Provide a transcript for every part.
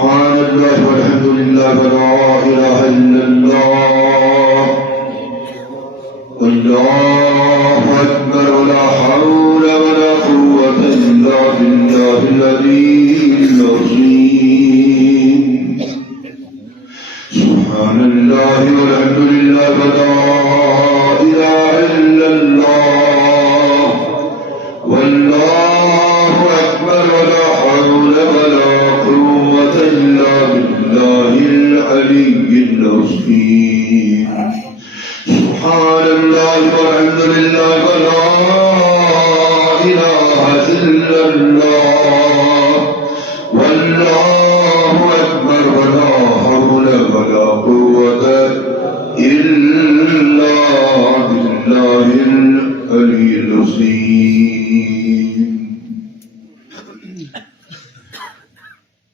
سبحان الله والحمد لله ولا إله إلا الله الله أكبر ولا حول ولا قوة إلا بالله العلي العظيم سبحان الله والحمد لله ولا إله إلا الله والله أكبر ولا حول ولا قوة إلا بالله العلي العظيم سبحان الله والحمد لله ولا إله إلا الله والله أكبر ولا حول ولا قوة إلا بالله العلي العظيم.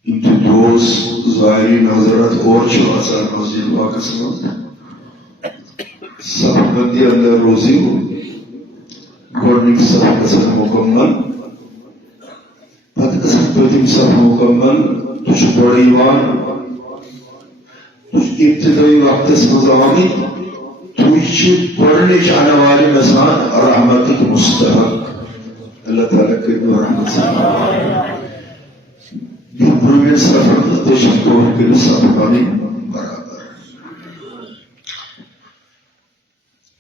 انت دوست زائرین حضرت اور شواسان مسجد واقع صحبت اللہ روزی ہو گورنک صحبت سن مکمل پتہ سن پتیم صحب مکمل تش بڑیوان تش ابتدائی وقت مزامی تش پڑھنے جانے والی نسان رحمت کی مستحق اللہ تعالیٰ کے رحمت سے بروی صحبت تشکر کے صحبانی برابر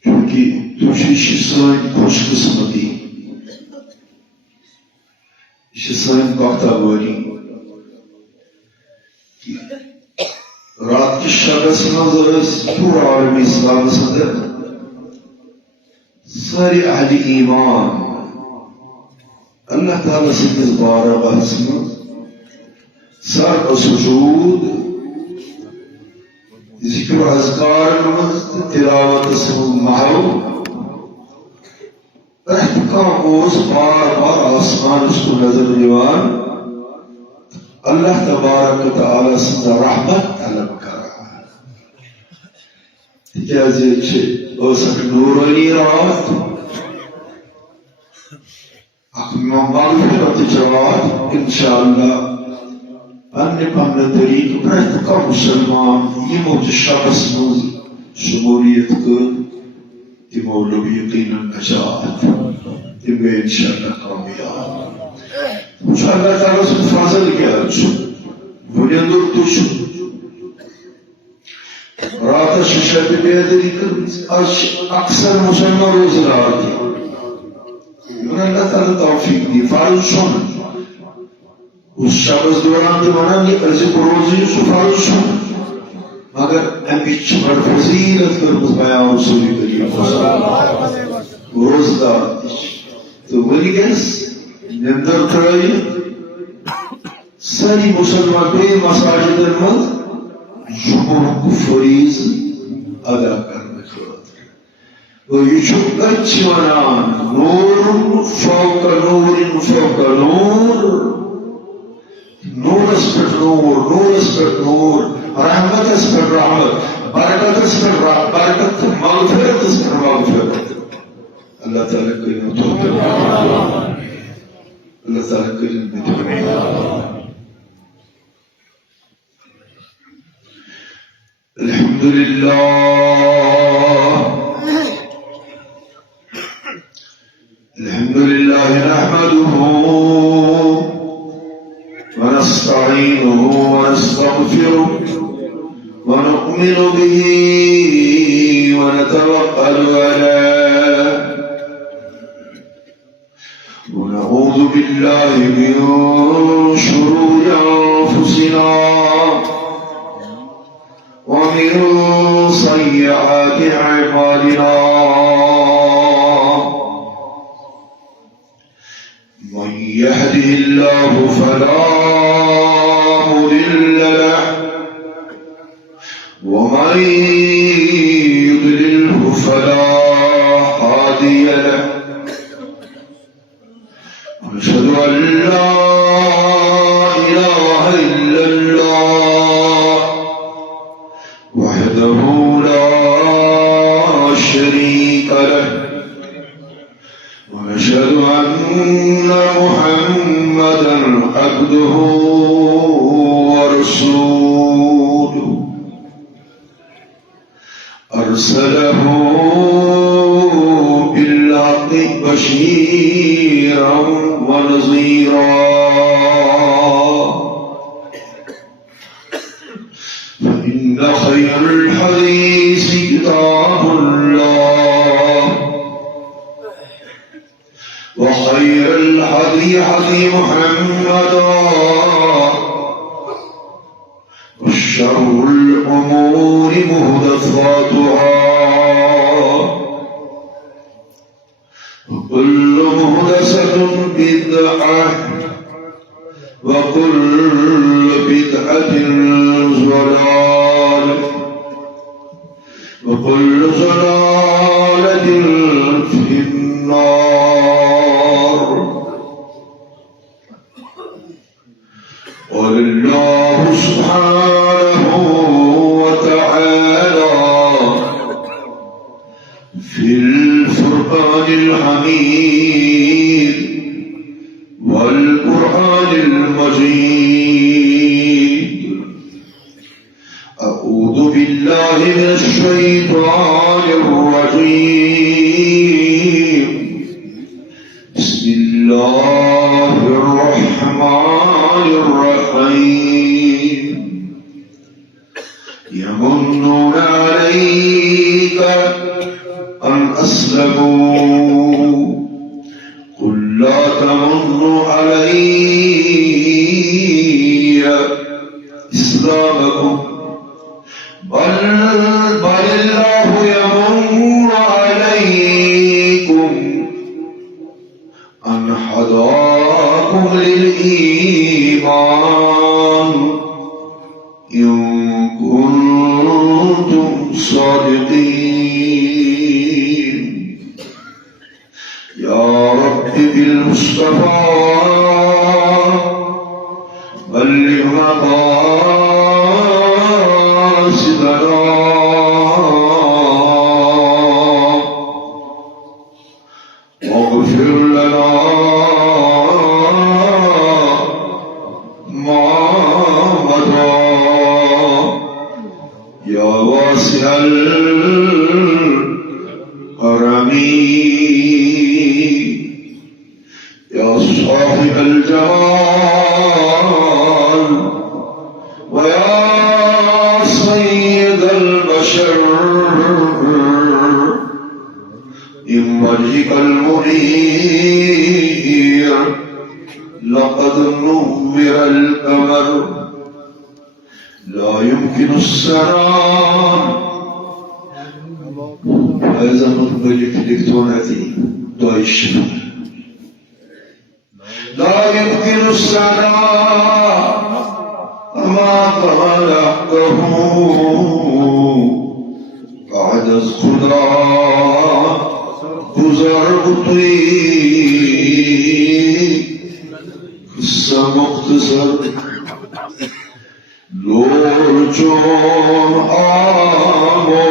کیونکہ تجھے سائن خوش قسمتی سائن بختاوری رات کی شبس نظر پورا عالم اسلام صدر ساری اہل ایمان اللہ تعالیٰ سے اس بارہ بحث میں سر سجود ذکر و اذکار تلاوت محروم احتکام اوز بار بار آسمان اس کو نظر دیوان اللہ تبارک و تعالی سے رحمت طلب کر رہا ہے تجازی چھے اوسک نورانی رات اقمام مغفرت جواد انشاءاللہ پنہ پنہ طریق پرت کا مسلمان یہ موت شخص نوز شمولیت کر تمو لو یقینا نجات تم گئے انشاءاللہ کامیاب مجھے اللہ تعالیٰ سے فضل کیا چھو بنیادر تو چھو رات ششت بیدری کر اکثر مسلمان روز رات اللہ تعالیٰ توفیق دی فارغ شون اس شخص دوران دوران یہ ارزق روزی سفارش ہوں مگر امیچ بڑھ فضیلت کر بیان رسولی کریم روزدار تو ولی گیس نندر کرائی ساری مسلمان بے مساجد المد جمعہ کو فریض ادا کرنے خاطر وہ یہ چھو اچھی ونان نور فوق نور فوق نور نور اس پر نور نور اس پر نور رحمت اس پر رحمت برکت اس پر برکت مغفرت اس پر مغفرت اللہ تعالیٰ کریم توفیق اللہ تعالیٰ کریم توفیق الحمدللہ الحمدللہ نحمده ونستعينه ونستغفره ونؤمن به ونتوكل عليه ونعوذ بالله من شرور أنفسنا ومن سيئات أعمالنا من يهده الله فلا مضل له ومن يضلله فلا هادي له ونشهد أن لا إله إلا الله وحده لا شريك له ونشهد أن محمدا عبده رسول أرسله بالحق بشيرا ونذيرا فإن خير الحديث كتاب الله وخير الهدي هدي محمد وشر الأمور محدثاتها وكل محدثة بدعة وكل بدعة ضلالة وكل ضلالة في النار. قال الله سبحانه وتعالى في الفرقان الحميد والقرآن المجيد: أعوذ بالله من الشيطان الرجيم. بسم الله الرحمن الرحيم. يمنون عليك أن أسلموا قل لا تمنوا علي إسلامكم بل الله يمن عليكم أن هداكم للإيمان إن كنتم صادقين. يا رب بالمصطفى بلغ مقاصدنا واغفر لنا ما مضى. يا واسع الكرم يا صاحب الجلال ويا سيد البشر من وجهك المنير لقد نور القمر لا يمكن السلام. هذا مطلب الإلكتروناتي دعاء الشفاء. لا يمكن السلام ما قال حقه قعد الخدا گذر بطوی قصة مختصر لورچون آمو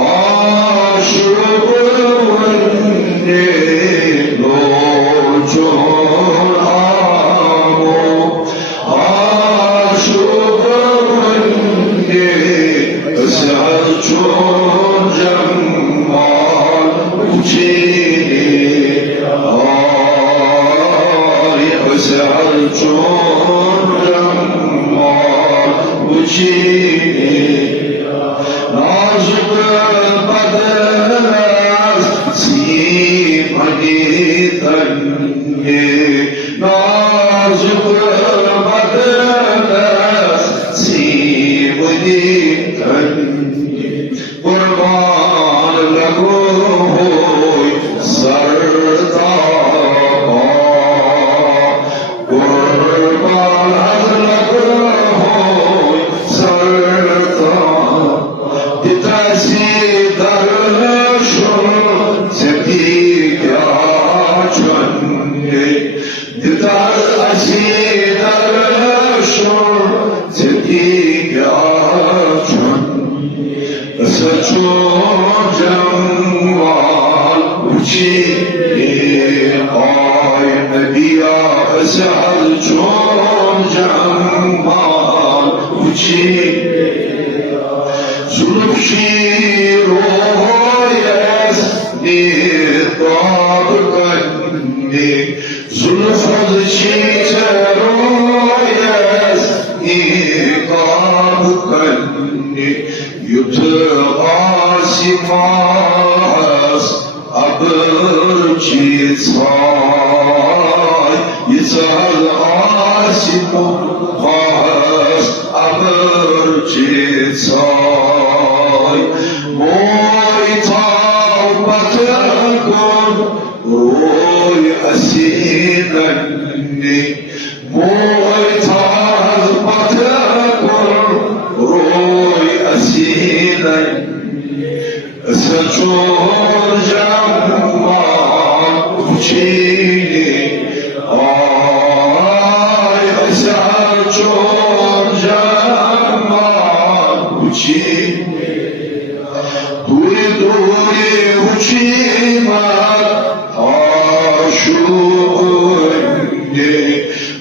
آشرب ونده لورچون آمو آشرب ونده اسعد چون جمال اچینه آی اسعد چون جمال اچینه نازک بدن از سیمانی تنگه نازک بدن از سیمانی تنگه قربان لگوی سرتابا قربان لگوی سرتابا دیتاسی درشون زدیگا چنگه دیتاسی درشون زدیگا چنگه سچون جمال وچی آی نبیا سعد چون جمال بچی ظلم شیرویس نیتاب کنی ظلم شیرویس نیتاب کنی یوت آسیماس ابرچی سای یزال آسیماس ابرچی سای موی تابت کن روی اسیننی موی تابت کن روی اسیننی سچور جمع چینی آی سچور جمع چینی دوری دوری اچیمت آشونی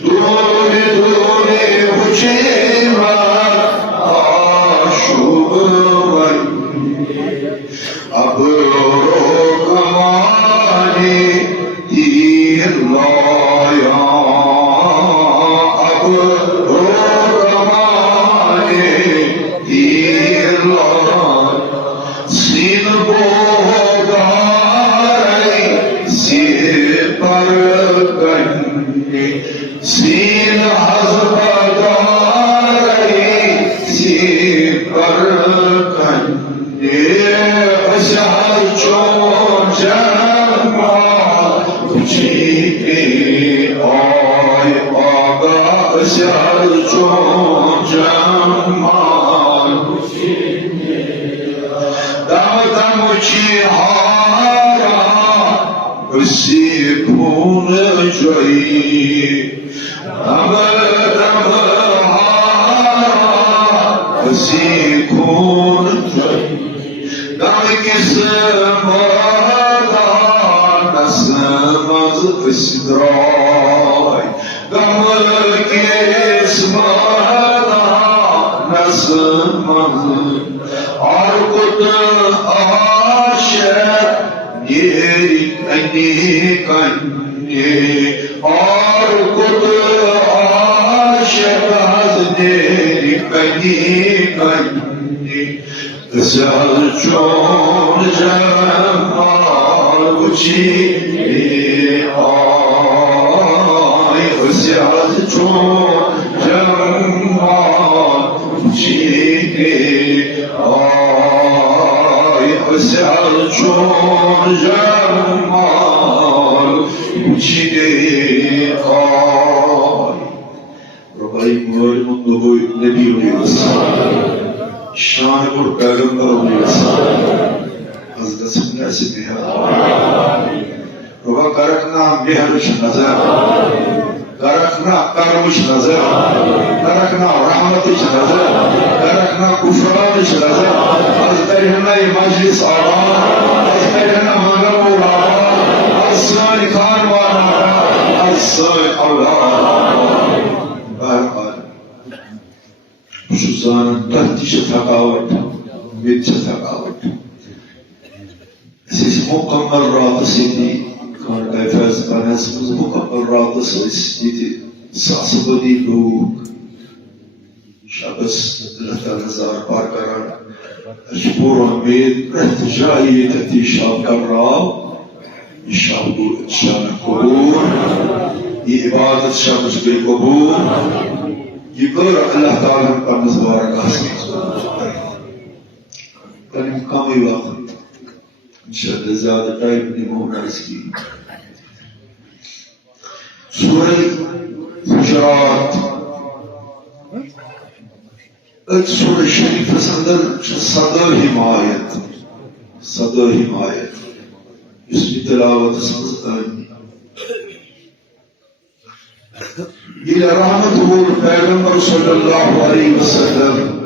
دوری دوری اچیمت آشونی اب کمانی دیر لایا اب کمانی دیر لایا سین بوداری سین پر کنی سین حضبداری سین پر کنی اشار چون جمع کچی آی آگا اشار چون جمع دم چی هارا اسی کون جایی دم هارا اسی کون جایی دم کس مادا نسمت اسدرای دم کس مادا نسمت آرکت آشر نیری کنی کنی آرکت آشر نیری کنی کنی سر چون جمال بچی آی سر چون جمال بچی سر چون جمال بچیده آی ربای مولمون دوی نبی علیه شان پر پیغمبر علیه حضرت ناصر ربا کرکنا مهرش نظر کرکنا کرمش نظر کرکنا رحمتش نظر کرکنا کفرانش نظر از ترهنا مجلس آباد از ترهنا مغرب و آباد از سان خان و از سان الله برحال شزان تحتیش ثقاوت بیت ثقاوت سیس مکمل راقصیدی کار ایفاز بانسمز مکمل راقصیدی ساسبدی لوگ شبس لتا نظار پار کرن اجبور امید رہت جائی تتی شاب کر رہا یہ شاب دو شان قبول یہ عبادت شابش بے قبول یہ کر اللہ تعالیٰ کا مزبارک حاصل کلیم کامی وقت انشاءاللہ زیادہ ٹائم نہیں ہونا اس کی سورہ حجرات سورہ شریف صدر حمایت اس کی تلاوت سمجھتانی یہ رحمت ہو پیغمبر صلی اللہ علیہ وسلم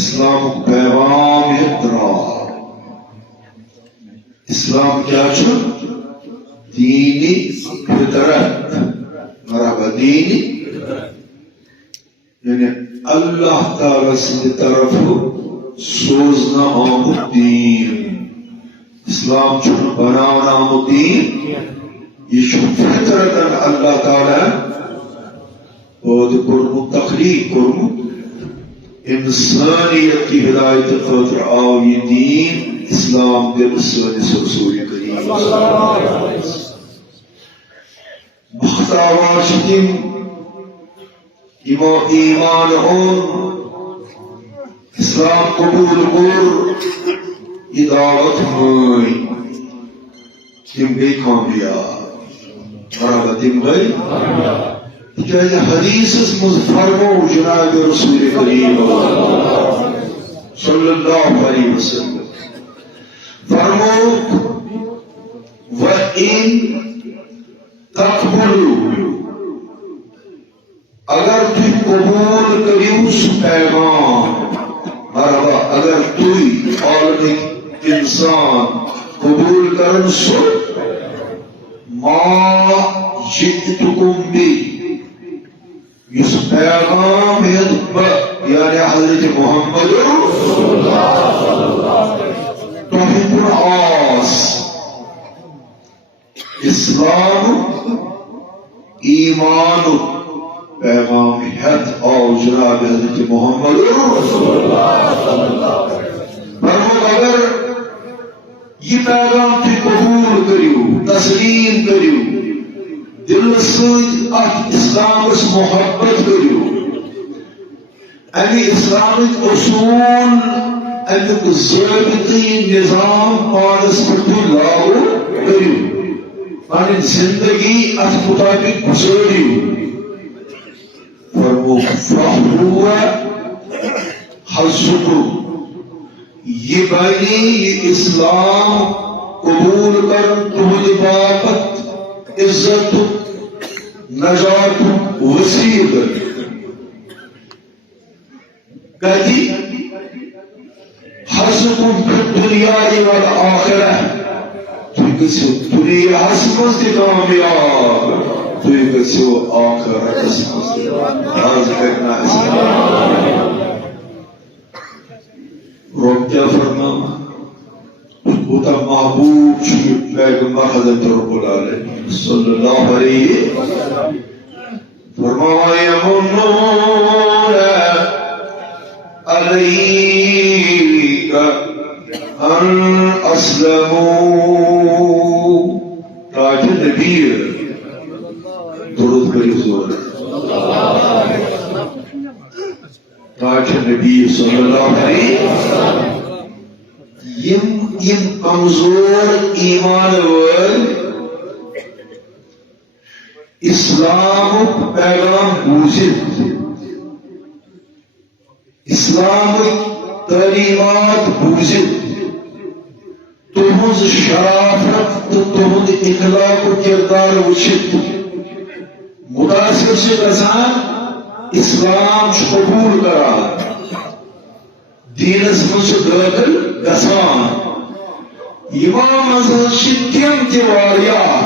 اسلام پیغام ادرار اسلام کیا چھو دینی فطرت مرحبا دینی یعنی اللہ تعالی سند طرف سوزنا آمد دین اسلام چھن بنانا آمد دین یہ چھن فطرتاً اللہ تعالی اور کرمو تخلیق کرمو انسانیت کی ہدایت خاطر آو یہ دین اسلام دل سانس رسول کریم بختاوان شدیم ایمان ہون اسلام قبول کر یہ دعوت ہوئی تم گئی کامیاب برابر تم گئی تکیازِ حدیث مز فرمو جناب رسول کریم صلی اللہ علیہ وسلم فرمو وَإِن تَقْبُلُوا اگر تُو قبول کریو سو پیغام مرحبا اگر توی عالم انسان قبول کرن سو ما جئتکم بی اس پیغام یعنی حضرت محمد توحید العاص اسلام ایمان پیغام حد اور جناب حضرت محمد اگر یہ پیغام تھی قبول کریو تسلیم کریو دل سۭتۍ اتھ اسلامس محبت کریو امی اسلامک اصول امیک ضابطی نظام پانس پر تھی لاگو کریو پانی زندگی اتھ مطابق گزاریو فرمو فہو حضکم یہ بانی یہ اسلام قبول کر تمہیں باپت عزت نجات وسیع کہتی حضکم فی الدنیا والآخرہ تھی کسی دنیا حسمز دی کامیاب تھی کسی آخرت حسمز دی راز کرنا اسلام رب کیا فرماما ہوتا محبوب پیغمبر حضرت رب العالمین صلی اللہ علیہ فرمایا یمنون علیک ان اسلموا تاج نبی درود کری حضور تاج نبی صلی اللہ علیہ یم کمزور ایمان ول اسلام پیغام بوزت اسلام تعلیمات بوزت تہذ شرافت تو تہذ اخلاق و کردار وچھت متاثر سے گژھان اسلام قبول کران دینس مز داخل گژھان یمن مز تم تہ واریاہ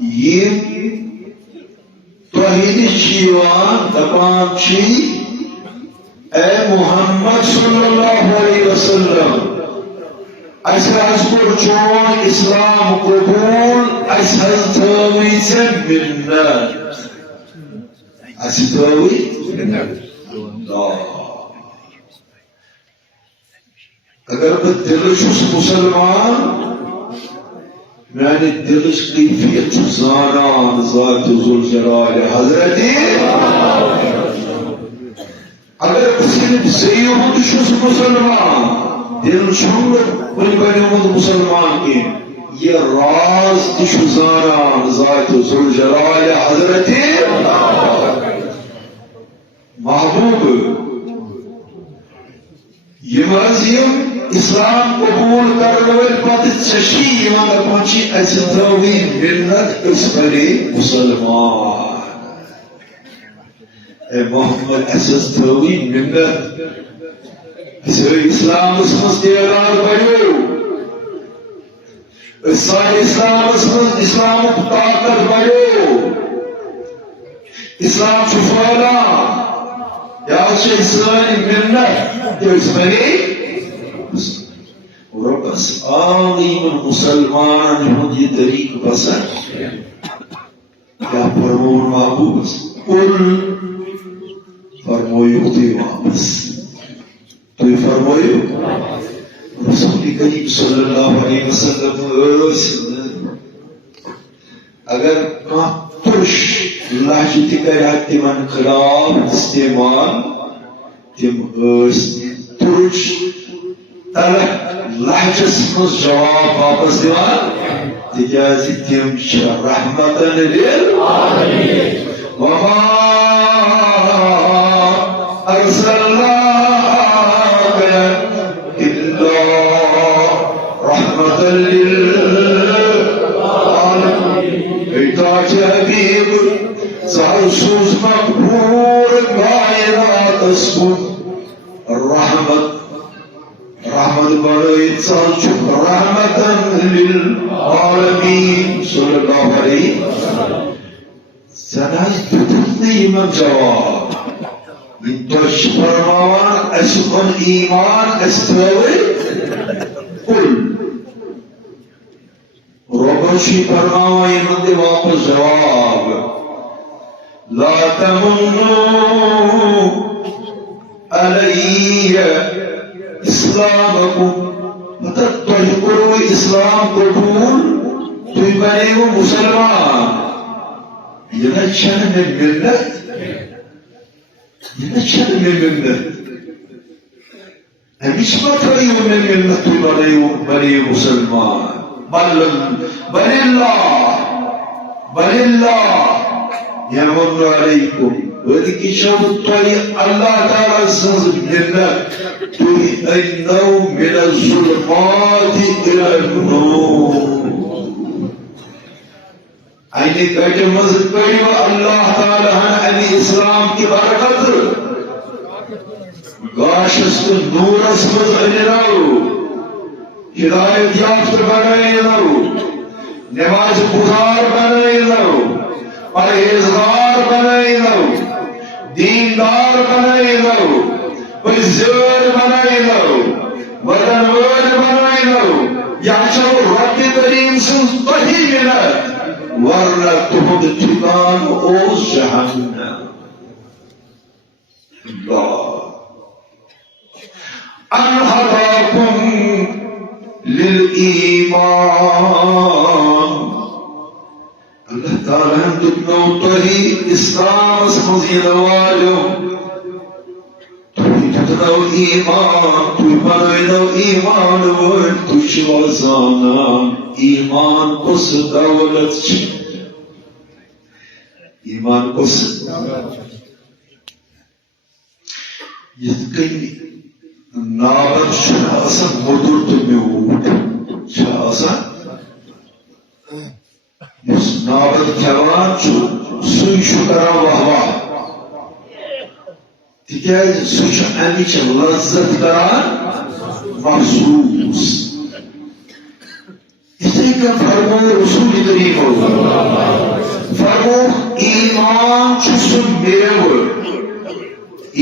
یم توحیدچ دپان اے محمد صلی اللہ علیہ وسلم اس کور چون اسلام قبول اس تھوی ژےٚ مِنت اس تھوی اگر بہ دل چھس مسلمان میانہ دلچ کیفیت زانان ذات ذوالجلال حضرت اگر صرف زیو چھس مسلمان دل چھن کن بنیومت مسلمان کی یہ راز تہ زانان ذات ذوالجلال حضرت محبوب یم اسلام قبول کرنے ول پتہ ژےٚ دپان اسہ تھوی مِنت أسۍ بنے مسلمان اے محمد اسہ تھوی مِنت أسۍ آیہِ اسلامس مز تعداد بڑھو سانہِ اسلامس مز اسلامک طاقت بڑھو اسلام چھُ پھہلان يا شيء ساني منا اسمعي وربس عظيم المسلمان هدي طريق بسر يا فرمون محبوب قل فرمويو تي واپس تو فرمويو رسول کریم صلی اللہ علیہ وسلم اگر ترش لہجہ تہ کرِ تمن خلاف استعمال تم ترش تلک لہجس مز جواب واپس دِوان تکیاز تم رحمتاً للعالمین وما ارسلناک الا رحمتاً للعالمین ایتاج حبیب سرسوز مقبور کائنات اسکن رحمت بڑھئی سالچک رحمتاً للعالمین صلی اللہ علیہ وسلم سنائی تتنی من جواب ان توش فرمان اسکن ایمان استوی قل ربشی فرمائی من دی واپس جواب لا تمنوا علی اسلامکم مطلب تجھکرو اسلام قبول تو بنے وہ مسلمان یہ نہ چھن میں ملت ہمیش مت رہی ہوں میں ملت تو بنے مسلمان بل اللہ یمن علیکم وذکی شوط اللہ تعالی سنز ملت إنه من الظلمات إلى النور أين كاجة مزد كريم الله تعالى عن الإسلام کی برکت گاشس نور اسمز انراو ہدایت یافت بنائی نرو نماز گزار بنائی نرو پرہیزگار بنائی نرو دیندار بنائی نرو زیر بنائی نو بدن ویر بنائی نو یا چو رب کریم سن تہی ملت ورنہ تہد ٹھکان اوز جہنم اللہ ان ہداکم للایمان اللہ تعالی ہم دنو تہی اسلام سمزین واجو تو ایمان تو بنائی ایمان ورد تو شوازانا ایمان کس دولت ایمان کس یتکنی نابر شاسا مدرد میود شاسا یس نابر جوان چو سوی شکرا وحوا تکیاز سوچ امیچ لذت کران محسوس اس لیے فرمو رسول کریم فرمو ایمان چسن میرے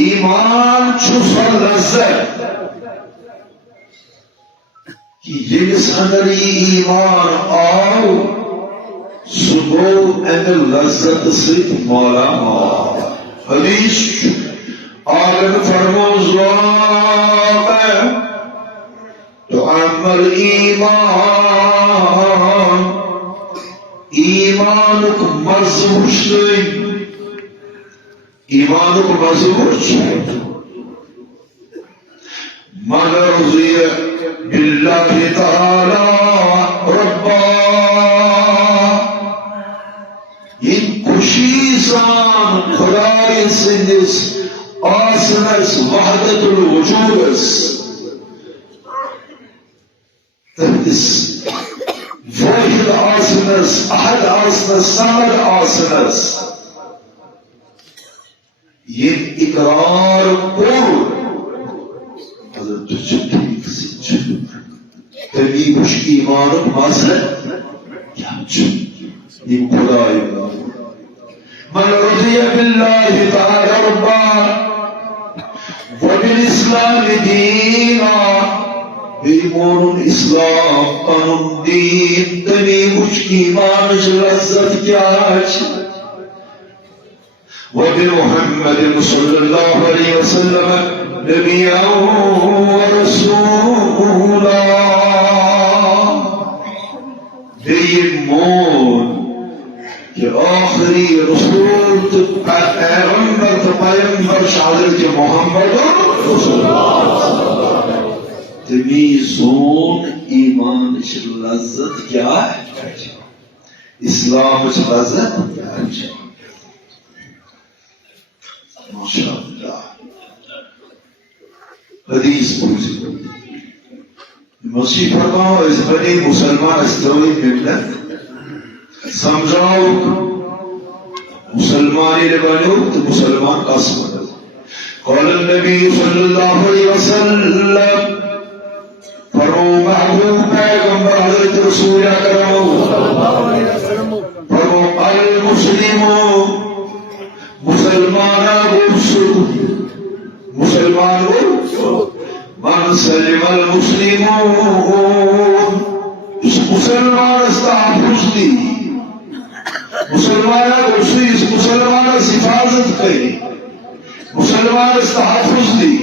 ایمان چسن لذت کہ جنس اندر ایمان آو سبو اندر لذت صرف مولا مالا حدیث آگن فرموز واقع تو عمل ایمان ایمانک مرزوش نہیں ایمانک مرزوش من رضی باللہ تعالی ربا ان خوشیزان خدای سندس آسنس وحدت الوجودس تحدث واحد آسنس احد آسنس سمد آسنس یہ اقرار قول حضرت ٹھیک سے تبھی خوش ایمان حاصل کیا یہ خدای من رضی باللہ تعالی ربا وبالإسلام دينا بإيمان الإسلام قانون دين تمي مش إيمان لذت كاج وبمحمد صلى الله عليه وسلم نبيا ورسولا بإيمان کہ آخری رسول پیغمبر تو پیغمبر حضرت محمد رسول اللہ تمی سون ایمان لذت کیا ہے اسلام لذت کیا ہے ماشاء اللہ حدیث پوچھو مسیح فرماؤ اس بنی مسلمان استوئی ملت سمجھاؤ مسلمانی نے بنو تو مسلمان قسم بنو قال النبی صلی اللہ علیہ وسلم فرمو محبوب پیغمبر حضرت رسول اکرم فرمو المسلم مسلمان گوشو مسلمان گوشو من سلم المسلمون اس مسلمان استحفظ دی مسلمان کو اس مسلمان حفاظت کری مسلمان تحفظ دی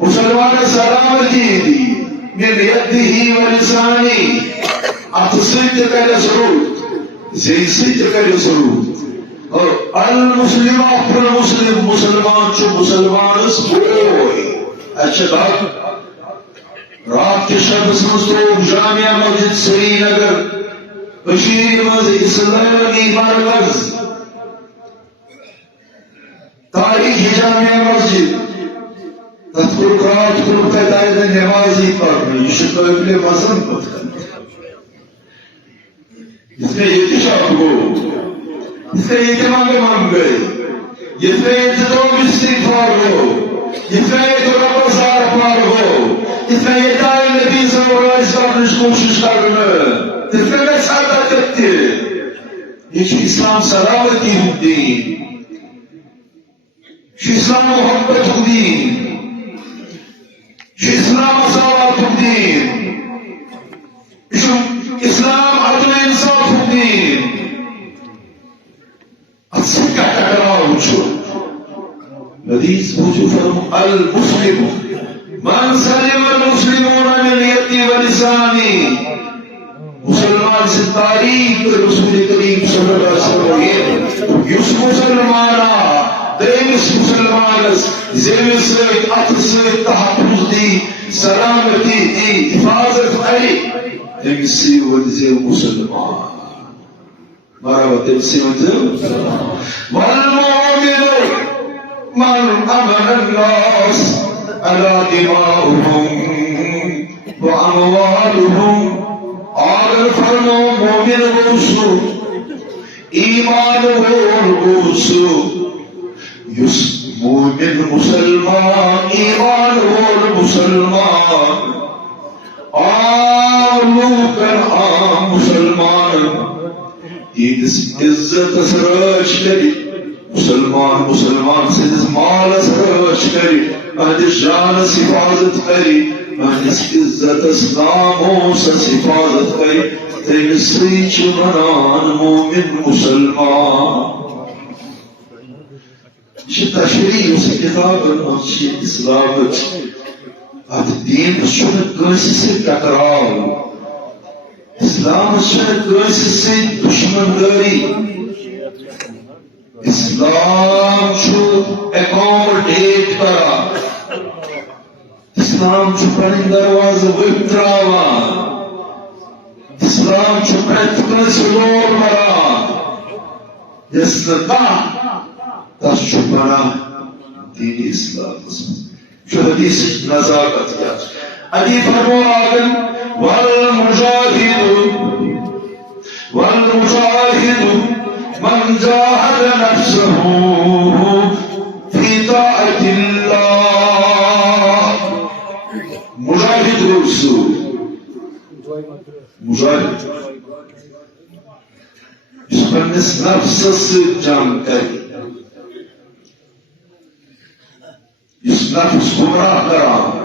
مسلمان سلامتی دی من یده و لسانی اتصیت کر ضرورت زیست کر ضرورت اور المسلم اپر مسلم مسلمان چو مسلمان اس بوئی اچھا بات رات کے شب سمستو جامعہ مسجد سری نگر بشیر مز اسلامی مرکز تاریخ جامعہ مسجد تذکرات کو قید نمازی پڑھنے یہ قبل مذہب پتہ اس میں احتشام ہو اس میں اہتمام مانگ گئے اس میں انتظام استغفار ہو اس میں رب سار پار ہو اس میں اتائی نبی صلی اللہ علیہ وسلم نے کوشش کرنا اس میں سادہ کرتے یہ اسلام سلامتی الدین اسلام محبت الدین اسلام مساوات الدین اسلام عدل انصاف الدین اصل کا ٹکراؤ چھو حدیث پوچھو فرمو المسلم من سلم المسلمون من یدی و لسانی مسلمان سے تاریخ رسول کریم صلی اللہ علیہ وسلم یس مسلمانا دیمس مسلمان زیمس اتس تحفظ دی سلامتی دی حفاظت علی تمسی ودزی مسلمان مرحبا تمسی ودزی والمؤمن من امن الناس على دماؤهم واموالهم آگر فرمو مومن گوشو ایمان گوشو یس مومن مسلمان ایمان مسلمان آلوکن آم مسلمان عزت سرچ کری مسلمان مسلمان سے مال سرچ کری اہد شان حفاظت کری اہد عزت اسلاموں سے حفاظت کری تیسری چنان مومن مسلمان تشریح اس کتاب اسلام دین کنسی سے ٹکراؤ اسلام کنسی سے دشمن داری اسلام اکوموڈیٹ کرا اسلام پنن دروازہ وتراوان اسلام پرت کنسی لور مران یس تس بنا دین اسلام شو حدیث نزاکت کیا ادی فرمو آگن والمجاہد من جاہد نفسه فی طاعت اللہ مجاہد رسول مجاہد اس پر نفس سے جان کری نفس گمراہ کران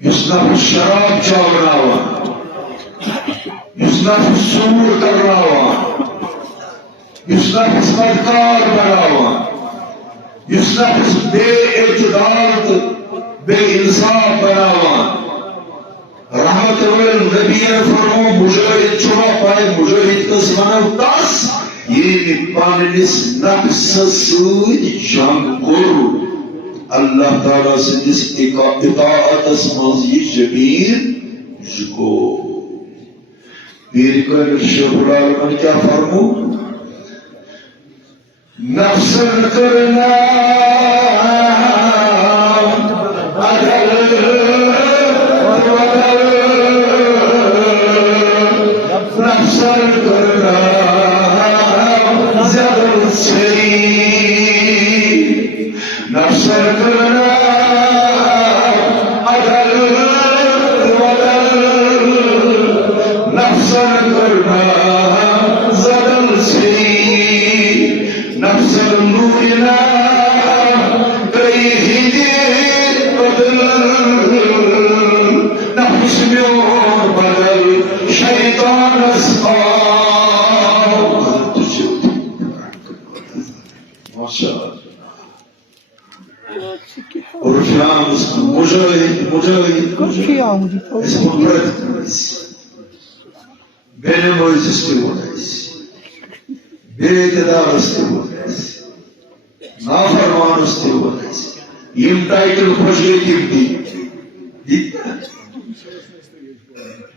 نفس شراب چاوناوان نفس سور کرناوان نفس بدکار بناوان نفس بے اعتدال بے انصاف بناوان رحمت النبی نے فرمو مجاہد چما پائے مجاہد کس منو تس یہ پانس نفس سۭتۍ جنگ کوٚر اللہ تعالیٰ سٕنٛدِس اطاعتس منٛز یہ زمیٖن گو پیر کامل شیخ العالمین کیا فرمو نفسن کرنا نفسن کرنا نفسر کرنا عدل ودل نفسر کرنا زدل سی نفسر نورنا کئی ہدیت بدل نفس میور بدل شیطان اسقام ماشاءاللہ اور فلان مجاہد اس قدرت بے نمائز کے ہونے بے اعتدال کے ہونے نافرمان کے ہونے یہ ٹائٹل خوش گئی تھی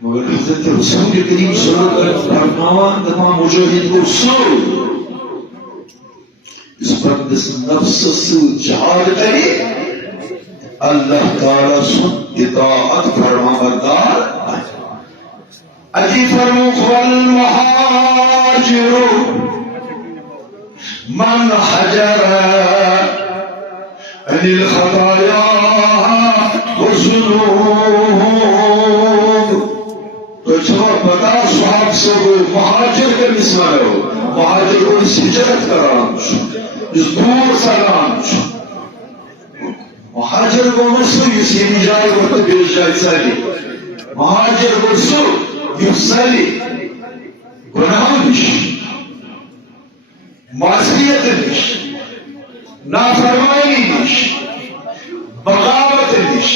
مگر حضرت رسول کریم صلی اللہ علیہ وسلم فرماوان تمام مجاہد کو سو اس بندس نفس سے جہاد کرے اللہ تعالیٰ سن اطاعت فرماندار اجی فرمو والمہاجر من حجر عن الخطايا والذنوب تو چھوڑ بتا صحاب سے وہ مہاجر کے مثال ہو مہاجر کو اس ہجرت کران اس دور سلام مہاجر کو نسو یسی جائے وقت بیش جائے سالی مہاجر کو نسو یسالی گناہ نش معصیت نش نافرمانی نش بغاوت نش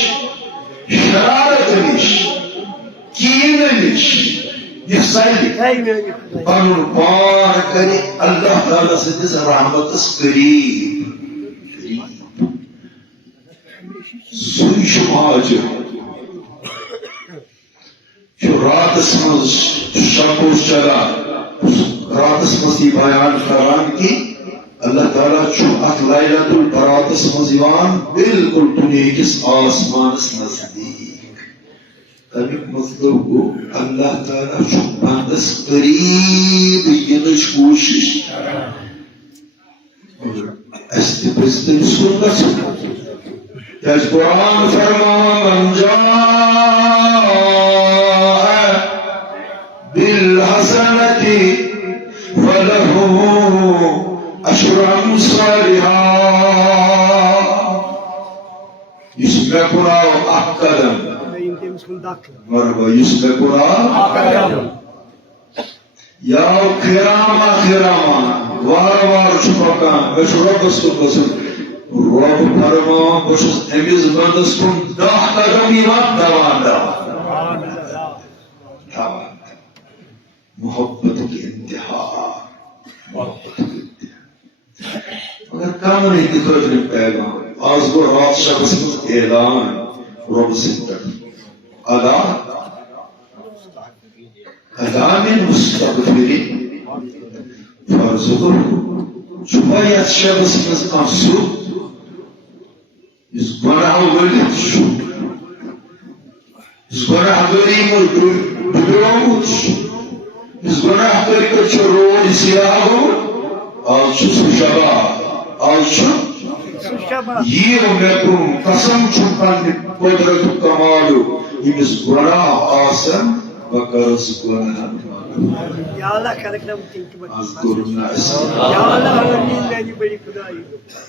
شرارت نش کین نش یسالی پنن پار کرے اللہ تعالیٰ سے دس رحمت اس قریب سوئی مہاجر جو رات اسمز شکوز چلا رات اسمز یہ بیان کران کی اللہ تعالیٰ چھو ات لیلت البرات اسمز یوان بالکل دنیا کس آسمان اسمز دیکھ تمیک مطلب کو اللہ تعالیٰ چھو بندس قریب ینش کوشش استبستن سنت جس قرآن فرما من جاء بالحسنة فله عشر أمثالها يسبقنا أقدم مرحبا يسبقنا أقدم يا كراما كراما وار وار شفقا بشرب بسكت رب فرما بشس امیز بندس کن دہ قدم ایمان دوان دوان محبت کی انتہا محبت کی انتہا اگر کام نہیں دکھو جنہیں پیغام آج کو رات شخص میں اعلان رب سکتر ادا میں مستغفری فرزقر شبایت شخص میں کنسو اس گناہ ولد شو اس گناہ غریم بگرامت شو اس گناہ غریم چرون سیاہو آج شو شبا آج شو یہ میکن قسم چھپن قدرت کمالو اس گناہ آسن وارزقنا Ya Allah karıklam tinki bak. اذكرنا Ya Allah amin beni bari Khudai.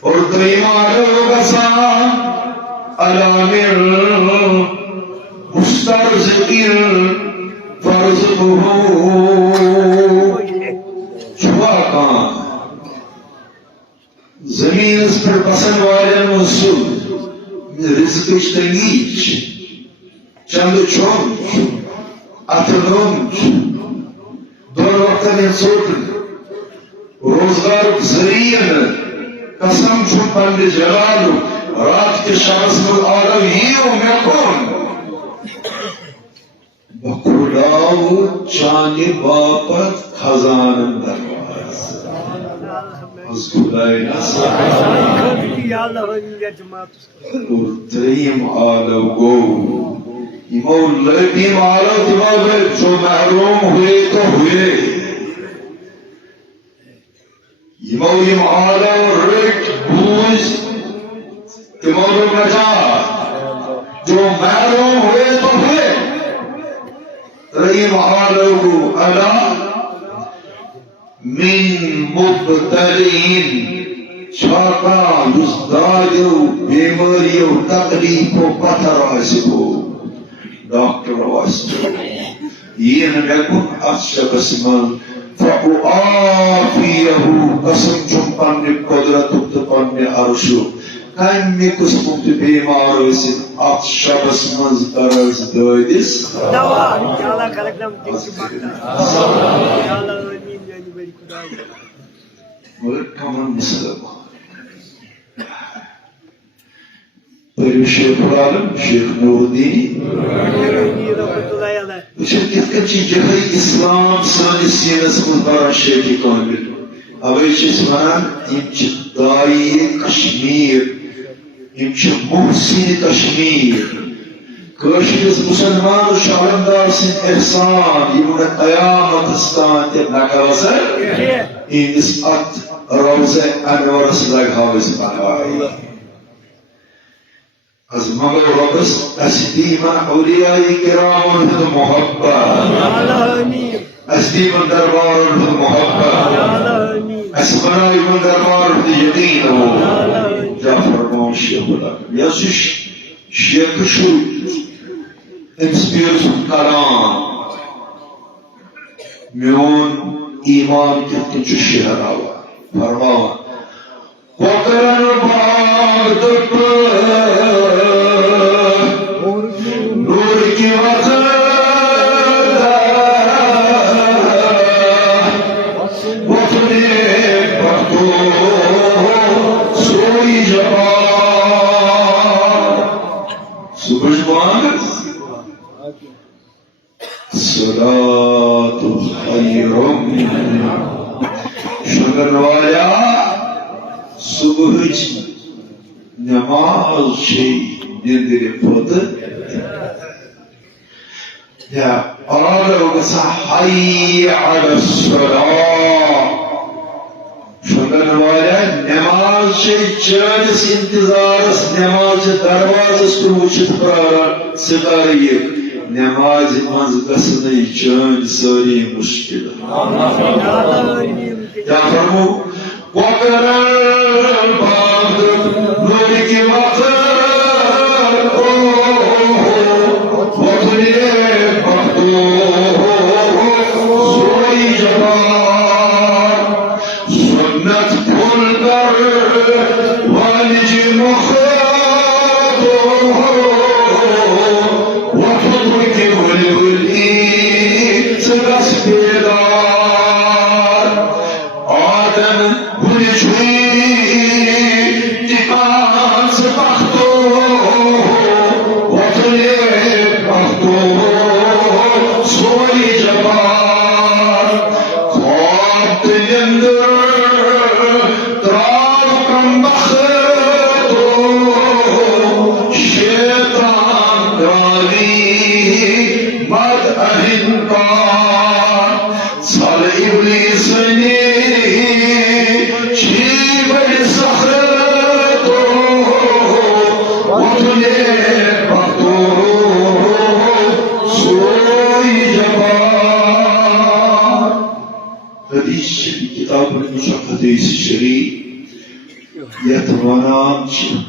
اور ایمان بسا علامر مسترزق فرزقه چھوا کان زمین اس پر پسند والن منصوب رزق تنگی چند چون اتنوم دون وقتن انسوٹن روزگار ذریعہ قسم چھو پند جلالو رات کے شمس مل آلو یہ میں کون بکھوڑاو چانے باپت خزان درواز از خدای نصر Ya Allah amin ya cemaat. اور تریم آلو گو ایمو لبیم آلو دماغ جو محروم ہوئے تو ہوئے ایمو آلو رٹ بوز ایمو نجات جو محروم ہوئے تو ہوئے تریم آلو علا من مبتلین چھاکا یزدادو بیماریو تکلیفو پتھر آسکو ڈاکٹر واسطو یہ نکن اشخاص من فَأُعَافِيَهُ قسم چون پنی قدرت تو پنی عرشو کمی قسم تو بیمار ویسید اشخاص من درز دادیس Dava ya Allah karıklam tinki bak. Ya Allah amin beni bari Khudai. مگر کمن مسلمان پریو شیخ العالم شیخ نوردینی Rahmetullahi aleyh. وچھن کت کن چی جہی اسلام سانی سینس من بران شیخ کامل اوے چیز ونان یم چی دائی کشمیر یم چی محسن کشمیر کشمیر مسلمان و شعرندار سن احسان یمون قیامت استان تب نکوزر این اسمت روزه انورس لگهاوز بنایی از مغل ربس اسدیما اولیائی کرام هد محبت Ya Allah amin. اسدیما دربار هد محبت Ya Allah amin. اسمنائی من دربار هد یقین جعفر مام شیخ العالم یزش شیخ شو امسپیرس کلام میون ایمان کتن چو شہر آوا فرماوا وقرن باد نور کی وقت وطنی پختو سوئی جبان سبج بانگ صلاة خیر شکر والا صبح نماز شی نندر پود یا آلو گسا حی علی الصلاة شکر والا نماز شی چانس انتظارس نماز دروازس کو وچت پرارا ستاریک نماز منز گسنی چان ساری مشکل Ya Allah amin. کیا فرمو وقر الباب نور کی وقت وقری پختو سوئی جبان سنت پھول کر والج مخاطو وقت کی ولولی سگس بیدار آدم بلچوی تکان سے پختو وطن پختو سوئی جبان خواب دلندر تراب کم بختو شیطان داری مد اہنکار سال ابلیس نے حدیث شریف يتوانان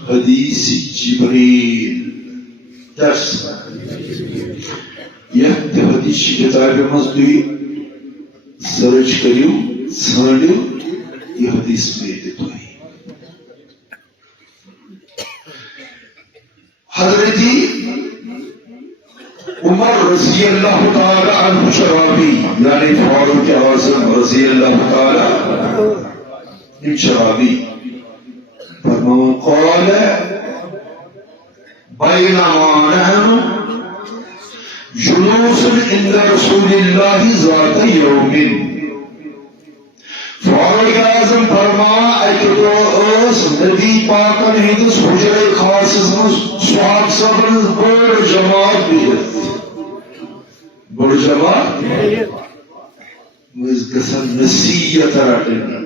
حدیث جبریل درس یہ حدیث کتاب مزدوی سرچ کریو ژھانڈیو یہ حدیث میرے تو حضرت عمر رضی اللہ تعالی عنہ شرابی یعنی فاروق اعظم رضی اللہ تعالی شرابی فرمایا قال بينما نحن جلوس عند رسول الله ذات يوم فاروق اعظم فرمایا اکہ دۄہ نبی پاکن ہندس حجرے خاصس مز صحاب صبر بڑ جماعت بہت بڑ جماعت مز گژھان نصیحت رٹن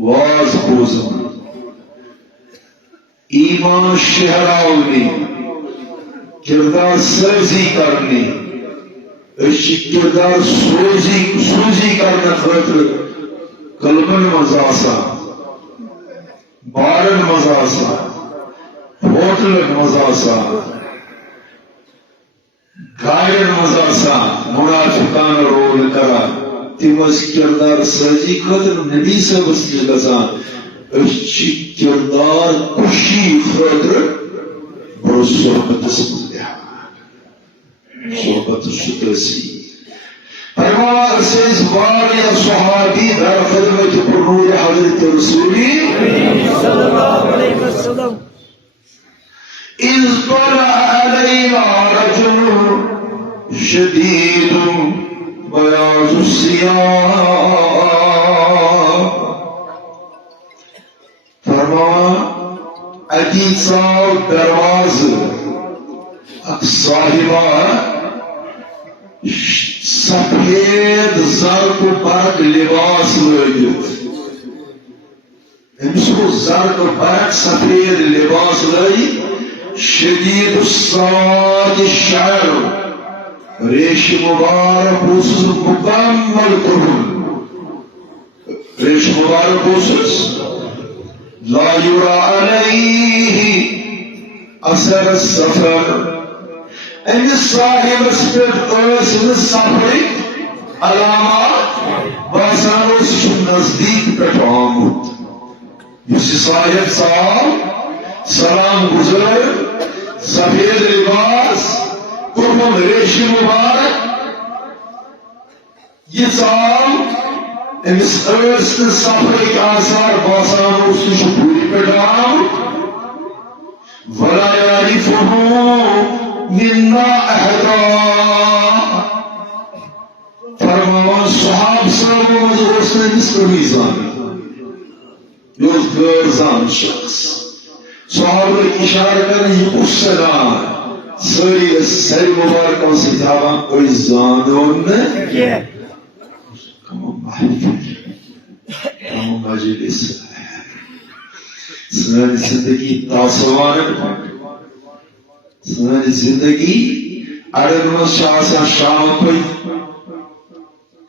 واز بوزن ایمان شہراؤنی کردار سرزی کرنی کردار سوزی کرنے خاطر کلمن مز آسان بارن مز آسان ہوٹلن مز آسان گاڑین مز آسان منافقان رول کران تم کردار سرزی خاطر نبی صاحب گژھان کردار خوشی خاطر بڑو صحبتس مز صحبت شتسی فرمایا اسیز واریہ صحابی در خدمت پرنور حضرت رسولی صلی اللہ علیہ وسلم اذ طلع علینا رجل شدید بیاض الثياب فرمایا عدی صاحب درواز صاحبہ سفید زرق برق لباس لگت امس کو زرق برق سفید لباس لگی شدید السواد الشعر ریش مبارک اوسس مکمل کرن ریش مبارک اوسس لا یرا علیہ اثر السفر امس صاحبس پہ سفر علامات باسان نزدیک پہ آمت اس صاحب صاحب سلام گزر سفید لباس کرم ریش مبارک یہ صاحب امس سفر آثار باسان پوری پہ آمت ولا يعرفه منا احدا فرمایا صحاب صاحب مجھے اس کو بھی زانی یہ غیر زان شخص صحاب اشارہ کرنے یہ السلام سری سری مبارکوں سے جاوا کوئی زانون نے کم محفل کم مجلس سنانی زندگی تاثوان سنانی زندگی اڑن مز آسان شام پہ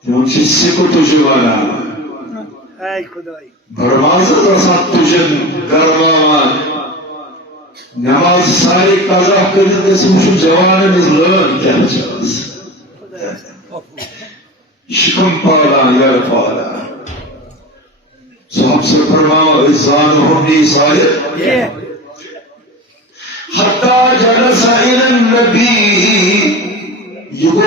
تمن سکو تجوانا برماز آسان تجن گرمان نماز ساری قضا کرتے وچھو جوان مز لٲن کیا چاس شکم پالا یر پالا صاحب سے فرمایا ازان ہونی صاحب حتی جلس الى النبی یہ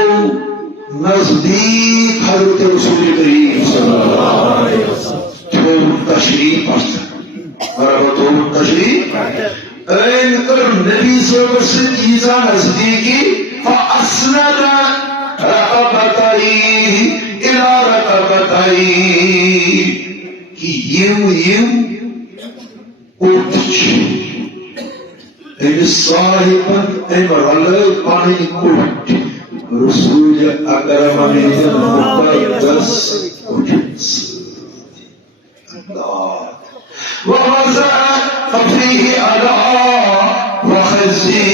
نزدیک حضرت رسول کریم صلی اللہ علیہ وسلم تو تشریف پڑھتا برابر تشریف این کر نبی صلی اللہ علیہ وسلم چیزا نزدیکی فاسند رقبتائی الى رقبتائی کہ یم اٹھ امس صاحبن ام رلے پانی اٹھ رسول اکرم مقدس اٹھ ووضع فيه على فخذه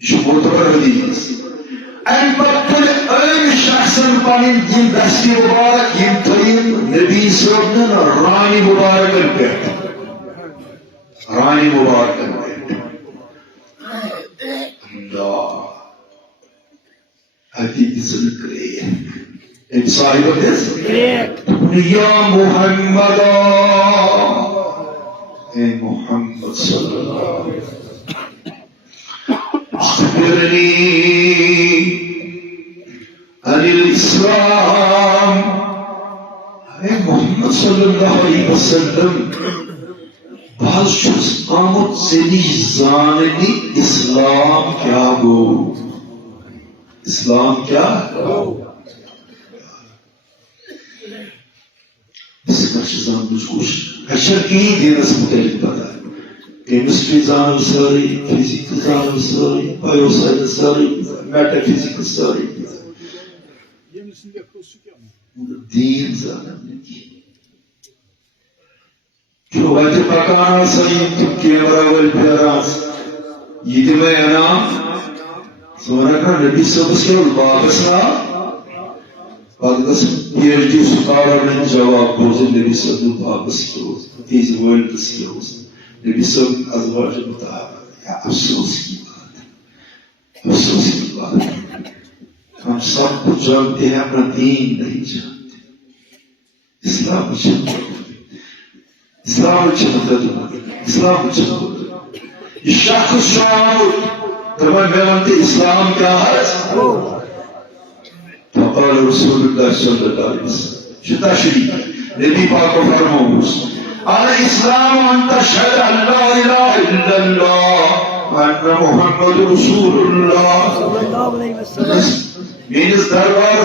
شو مطور حدیث ان بطل اي شخص پانی دین دست نسل مبارک یم تھین نبی صاحبن رانی مبارکن پہ رانی مبارکن پہ اللہ حدیث ذکرے ام صاحب حدیث یا محمد اے محمد صلی اللہ علیہ وسلم اخبرنی عن الاسلام اے محمد صلی اللہ علیہ وسلم بعض شخص آمد زنی زاننی اسلام کیا گو اسلام کیا گو اس کا شزام مجھوش اشر کی دینس متعلق پتا ہے کیمسٹری زانو ساری فزیکل زانو ساری بایو سائنس ساری میٹا فزیکل ساری دین زاننے کی جو وجہ پکانا سیم تم کیمرہ والپیراس یہ میں انام سونا کا نبی صلی اللہ علیہ وسلم بابسنا قسم پی ایچ ڈی سکارر نے جواب بوزے نبی صلی اللہ علیہ وسلم بابس کی روز تیز ورلڈ کی روز نبی صلی اللہ علیہ وسلم ازواج مطابق یا افسوس کی بات افسوس کی بات ہم سب کچھ جانتے ہیں اپنا دین نہیں جانتے اسلام جانتے اسلام جانتے اسلام جانتے یہ شخص شعب تمہیں میں مانتے اسلام کیا ہے فقال رسول اللہ صلی اللہ علیہ وسلم شتا شریف نبی پاک و فرموز الاسلام ان تشهد ان لا اله الا الله وان محمد رسول الله صلی اللہ علیہ وسلم میرے دربار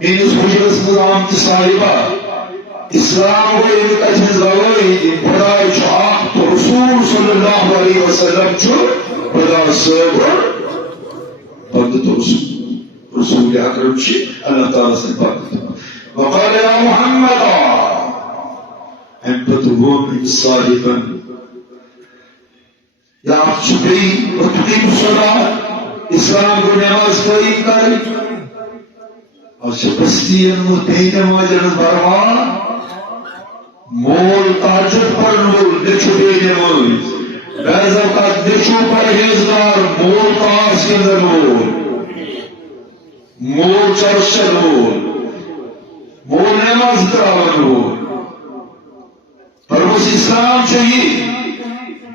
میرے حجرت میں عام کی صاحبہ اسلام کو ایک اچھے زوئی خدای شاہ تو رسول صلی اللہ علیہ وسلم جو خدا صاحب بند تو رسول اکرم شی اللہ تعالی سے بند وقال یا محمد انت تقوم صاحبا یا چھپی وتقیم الصلاة اسلام کو نماز قائم کر اور شبستین متحد ماجر برمان مول تاجر پر نول نچو بے نماز بعض اوقات نچو پرہیزگار مول تاس کے اندر مول چرچہ مول نماز کراون پر اس اسلام چاہیے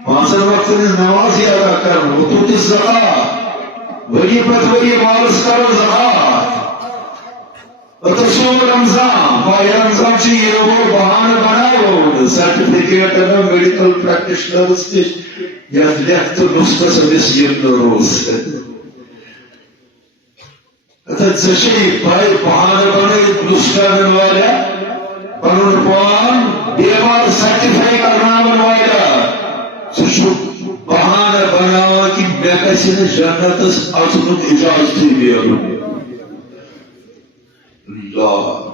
پانچ وقت نماز ہی ادا کرنا وہ تو جس زکاة وہی پت وہی مالس کرو زکاة تصوم رمضان ماہ رمضان چاہیے وہ بہانہ بناو سرٹیفکیٹ ہے میڈیکل پریکٹیشنرز کے یا لکھت نسخہ سبس یہ روز اتشی بھائی بہانہ بنے نسخہ بنوایا بنون پوان بیمار سرٹیفائی کرنا بنوایا سشو بہانہ بناوا کہ میں کسی نے جنت اچھنک اجازت ہی دیا اللہ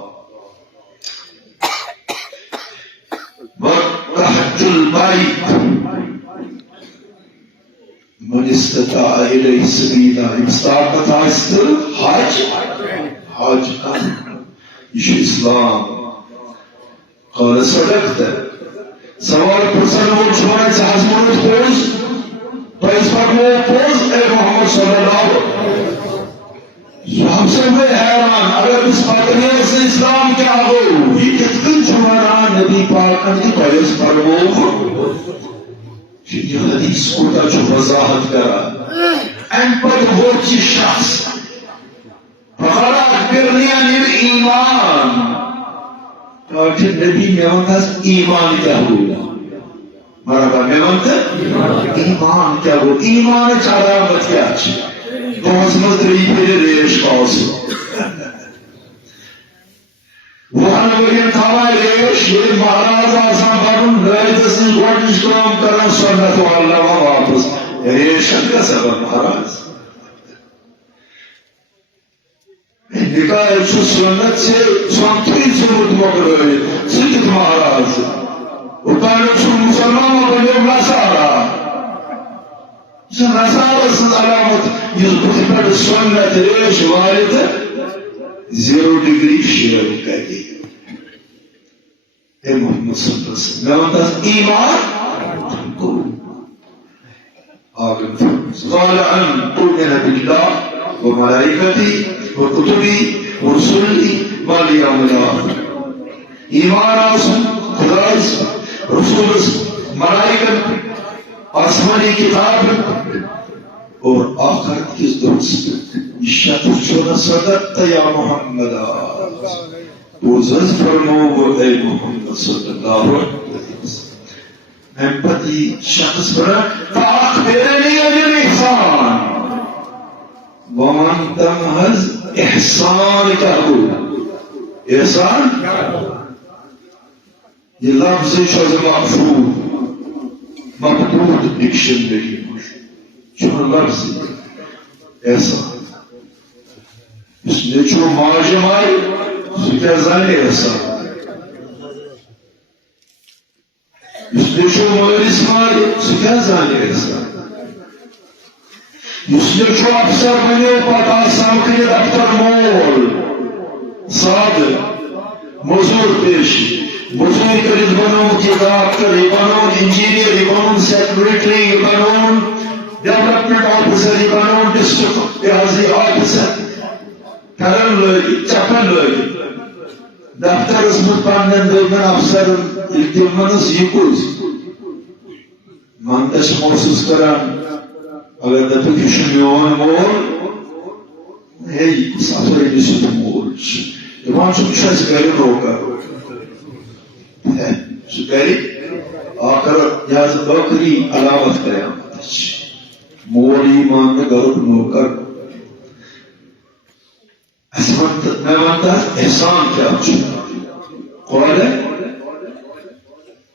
وَقَحْجُ الْبَيْتِ من استطاع الیہ سبیلا استطاعت آئستر حج حج یہ اسلام قال صدقت سوال پرسن وہ چھوڑے سے حضمونت پوز پیس فرمو پوز اے محمد صلی اللہ علیہ وسلم ہم سے میں حیران اگر اس پاتنے سے اسلام کیا ہو یہ کتن چھوڑا نبی پاک کی پیس فرمو یہ حدیث کو تا جو وضاحت کرا ان پر وہ چی شخص فقال اخبرنی عن الایمان کہ نبی میونتا ایمان کیا ہو مرحبا میونتا ایمان کیا ہو ایمان چارامت کیا چی دوست مدری پھر ریش کاؤس وہاں وہی تھاما ریش یہ مہاراج آسان بارن رائد سے گوڑنش کام کرنا سنت واللہ واپس ریشن کا سبب مہاراج نکاح ایچو سنت سے سنتری سنت مقرر سنت مہاراج اتانے چھو مسلمان بنیو نسارا نسارا سن علامت یہ بہت سنت ریش والد 0 ڈگری شیئر کر دی اے محمد صلی اللہ علیہ وسلم میں وانتا ایمان کو آگن قال ان تؤمن بالله وملائكته وكتبه ورسله واليوم الآخر ایمان آسن خدایس رسولس ملائکت آسمانی کتاب اور آخرت کس درست شخص شدہ صدقت یا محمد وزد فرمو اے محمد صلی اللہ علیہ وسلم امپتی شخص پر فاخبرنی عن الاحسان ومن تمہز احسان کا ہو احسان یہ لفظ شاز مقبول ڈکشنری چون لفظ احسان اس نے جو معاجم آئی اس کیا زانے احسان اس نے جو مورس مارے اس کیا زانے احسان اس نے جو افسر بنے پتا سامکنے دفتر مول صادق مزور پیش مزور کرد بنون کتاب کری بنون انجینئر بنون سیکریٹری بنون ڈیولپمنٹ آفیسر بنون ڈسٹرکٹ ریاضی آفیسر کرن لگی چپن لگی دفتر اسمت پانن دومن افسر التمنس یکوز منتش محسوس کران اگر دفعہ کشن یوان مول ہے سافر نسیت مول ایمان چون شاید گری روکا گری آخر یاز بکری علاوت قیامت مول ایمان میں گرد نوکر میں مانتا احسان کیا قول ہے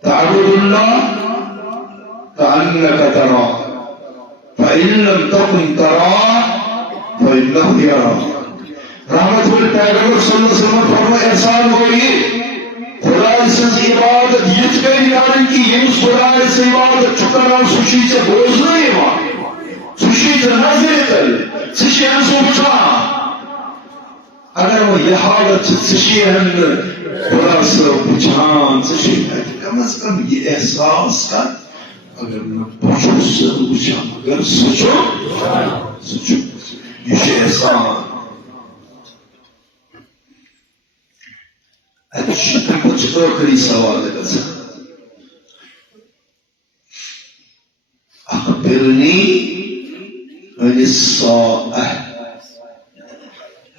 تعبد اللہ کأنک تراه فإن لم تكن تراه فإنه يراك رحمت پیغمبر صلی اللہ علیہ وسلم فرمائے احسان ہوئی خدا سے عبادت یہ کہیں یعنی کہ یہ خدا سے عبادت چکا سوشی سے بوجھ نہیں ہے سوشی سے نظر کر سوشی ہم سوچا اگر وہ یہ حالت سوشی ہم خدا سے پچھان سوشی کم از کم یہ احساس کا اگر میں پوچھو سے پوچھا اگر سوچو یہ احسان اچھا کچھ آخری سوال ہے بس اخبرنی عن الساعة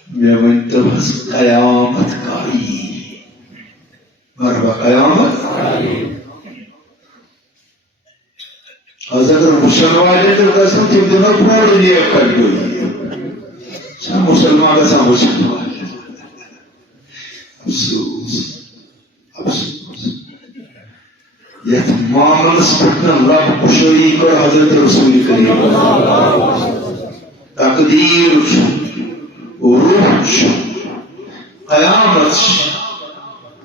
میں منتبس قیامت کاری مرحبا قیامت از اگر مسلمانی تو قسم تیم دنوں پوڑ لیا کر گئی سا مسلمان کا سا مسلمان افسوس افسوس یہ معاملہ سپٹن رب کشوری کو حضرت رسول کریم تقدیر روح قیامت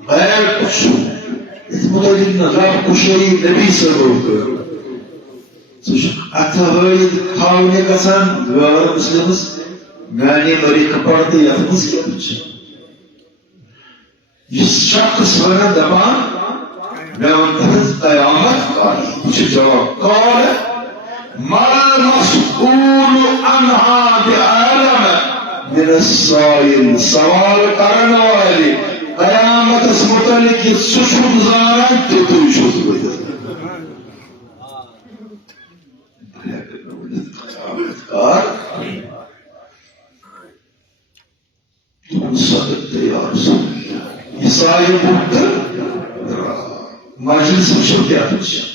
غیب اس مدد رب کشوری نبی سرور کرو اتھوید خاونے کسان دوار مسلمس معنی مری کپڑتے یا مسلمس یہ شخص ورنہ دبان میں منتحز قیامت کاری کچھ جواب قال مال مسئول عنہا بعالم من السائل سوال کرنے والی قیامت اس متعلق یہ سشد زارن تو تو شد بجھتا تم صدقتے یا رسول اللہ یہ سائے بکتر مجلس مشکل کیا پوچھا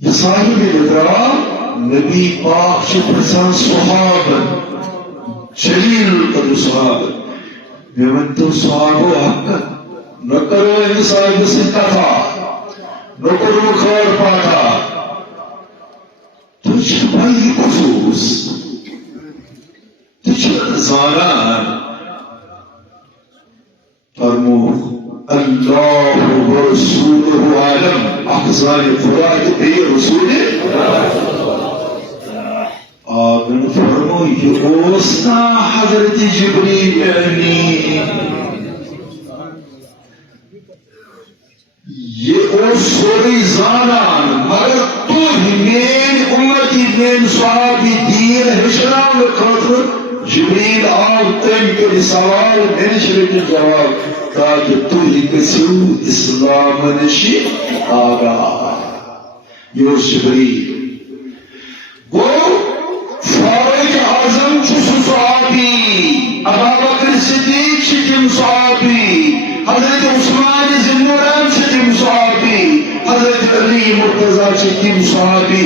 یہ سائے بدرا نبی پاک شفرسان صحابا شلیل قدر صحابا میں منتو صحابو حقا نکرو ان سائے بسکتا تھا نکرو خور پاتا تجھ بھائی خصوص تجھ زانان فرمو اللہ ورسولہ عالم احزان فرائد بی رسول پاگن فرمو یہ اوسنا حضرت جبریل امین یہ او سوری زانان مگر تو ہی مین امتی مین صحابی دین ہشرام خاطر جبریل آل تم کے سوال میں شرک جواب تاکہ تو ہی کسو اسلام نشی آگا یہ جبریل گو فاروق اعظم چھس صحابی ابوبکر صدیق چھتم صحابی حضرت عثمان ذوالنورین چھتم صحابی حضرت علی مرتضی چھتم صحابی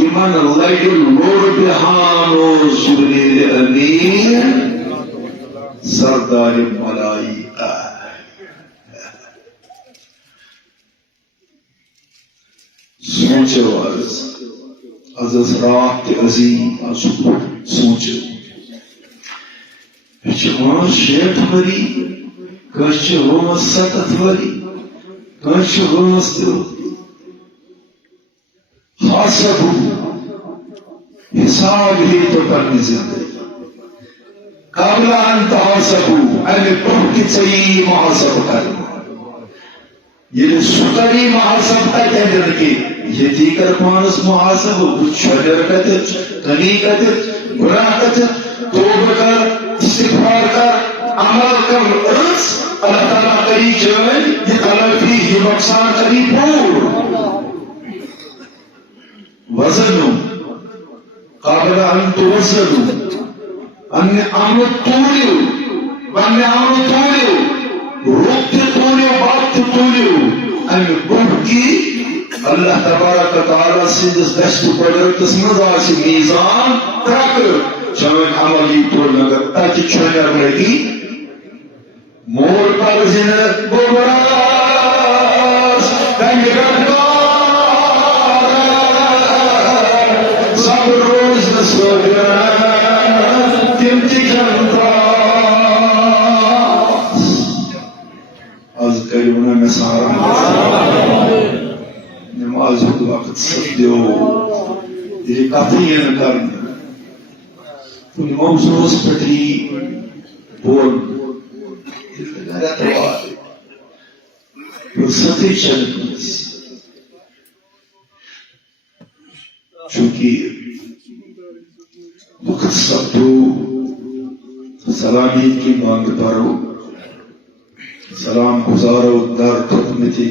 یمن لگل لور بہانو جبریل امین سردار ملائکہ سوچو عزیز رات عظیم سوچو چھ شیٹھ وری کس ستھ وری کس حسب حساب ہی تو کرنی زندگی قبل ان تحاسبوا امہ برہ ژی محاسب کرنا یہ سکری محاسب کتن کی یہ کر پانس محاسب چھلر کتر کمی کتر گناہ کتر توبہ کر استغفار کر عمل کر رس اللہ تعالیٰ کری جائے یہ طلب بھی یہ نقصان کری پور وزنو قابل ان توزنو ان عمل تولیو وان عمل تولیو روکتے تولیو بات تولیو ان برہ کی اللہ تبارک و تعالی سندس دست قدرتس مز آسی میزان ترک چون عملی طور نگر تاکہ چھنر لگی مور پر زنر ببراس تنگرگار سب روز نسوگر تم تجنتراس از کریونا میں سارا نماز وقت سبدیو یہ کافی ہے کرنا کل موضوع پٹی بول فرصتی چلنس چونکہ وقت سبدو سلامیت کی مانگ پارو سلام گزارو در خدمتی